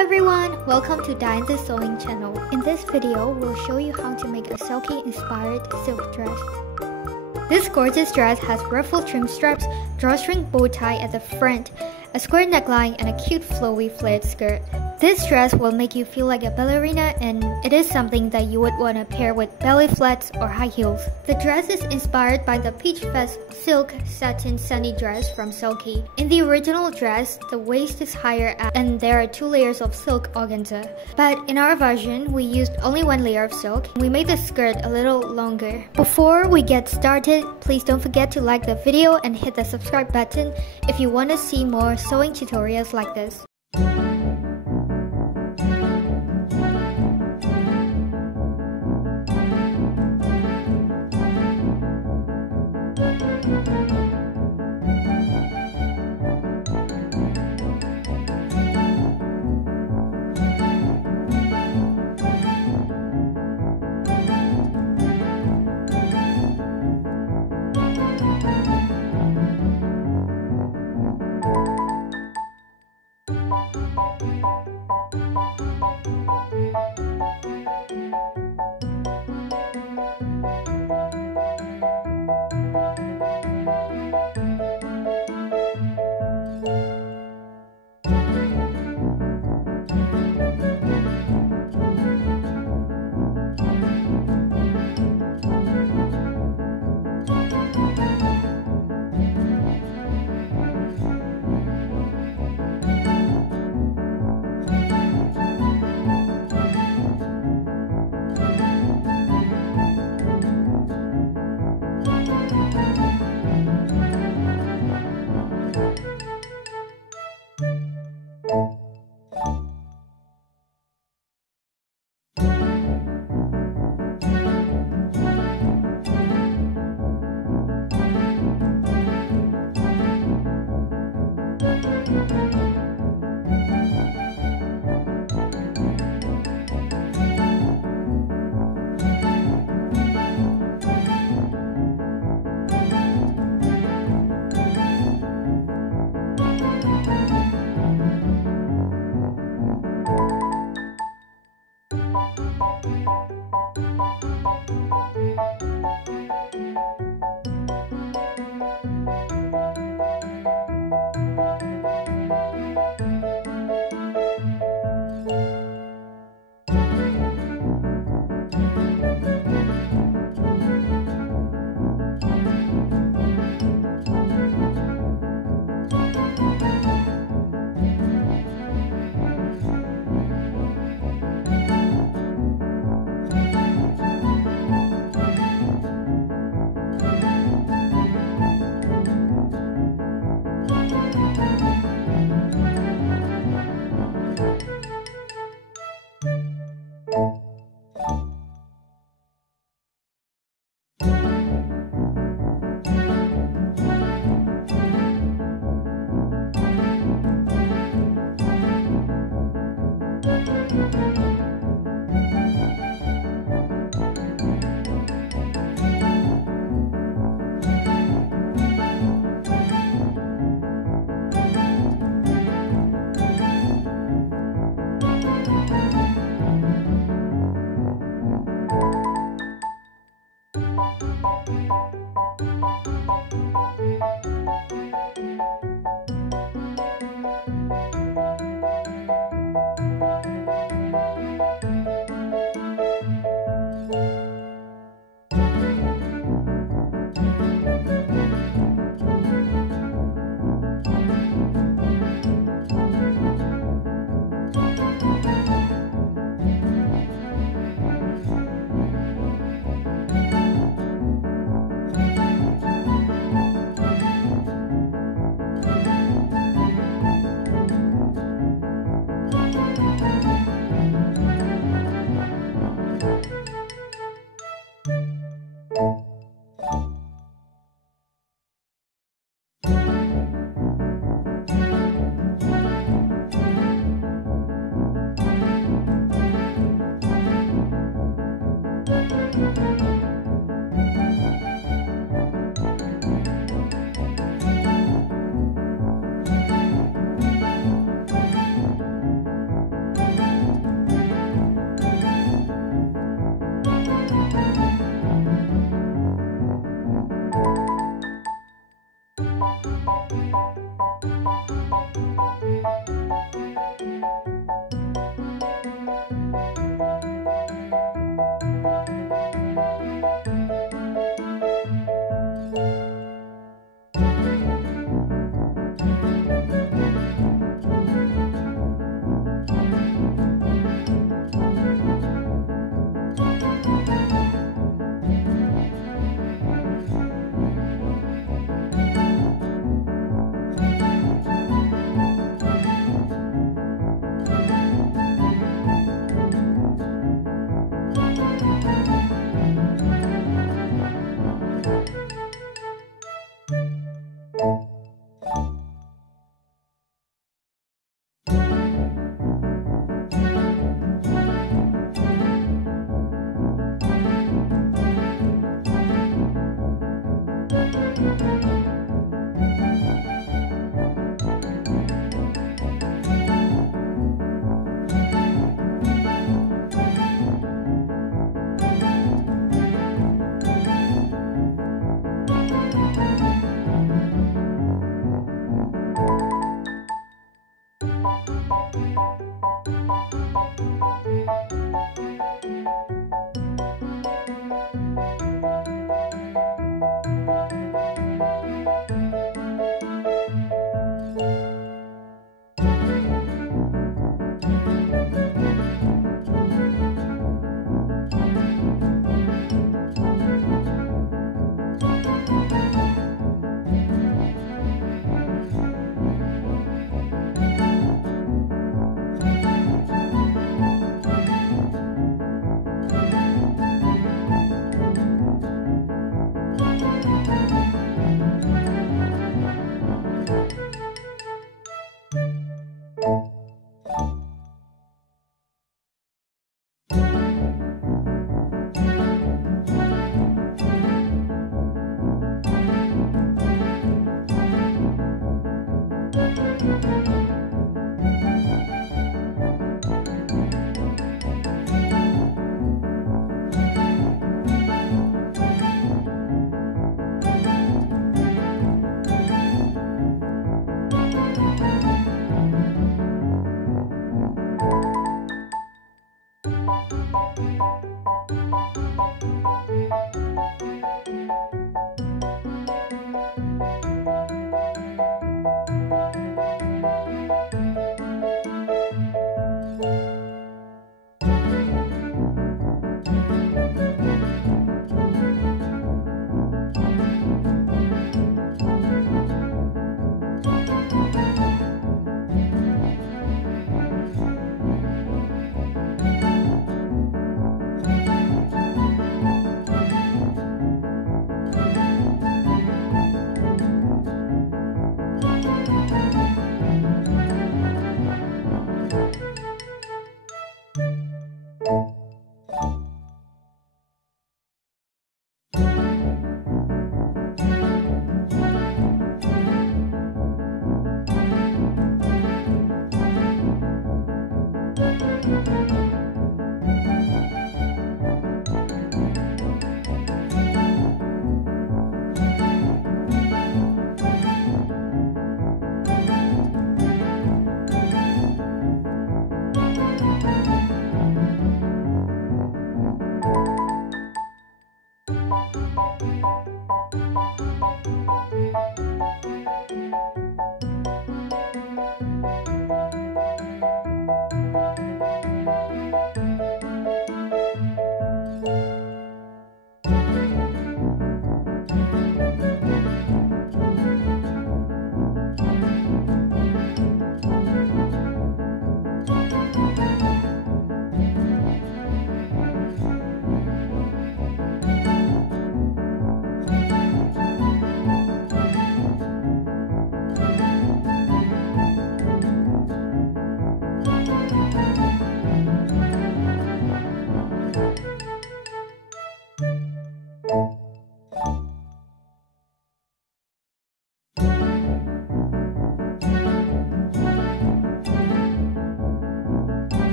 everyone, welcome to Dianthus Sewing channel. In this video, we'll show you how to make a Selkie Inspired silk dress. This gorgeous dress has ruffled trim straps, drawstring bow tie at the front, a square neckline, and a cute flowy flared skirt. This dress will make you feel like a ballerina, and it is something that you would want to pair with belly flats or high heels. The dress is inspired by the peach fuzz silk satin sunny dress from Selkie. In the original dress, the waist is higher and there are 2 layers of silk organza. But in our version, we used only 1 layer of silk. We made the skirt a little longer. Before we get started, please don't forget to like the video and hit the subscribe button if you want to see more sewing tutorials like this.